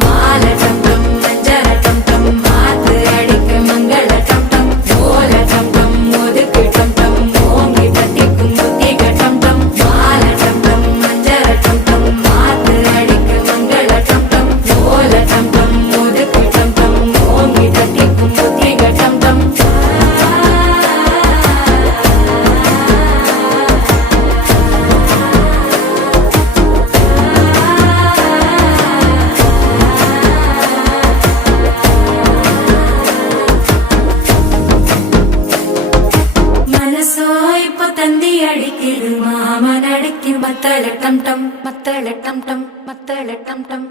மால டம் டம் மஞ்சள டம் டம் மாத்து அடிக்க மங்கள டம் டம் ஓல டம் டம் ஒதுக்கு டம் டம் ஓங்கி தட்டிக்கும் புத்திக டம் டம் மால டம் டம் மஞ்சள டம் டம் மாத்து அடிக்க மங்கள டம் டம் ஓல டம் டம் ஒதுக்கு டம் டம் ஓங்கி தட்டிக்கும் புத்திக டம் டம் மனசோ இப்ப தந்தி அடிக்குது மாமன் அடிக்கும் மத்தள டம் டம் மத்தள டம் டம் மத்தள டம் டம்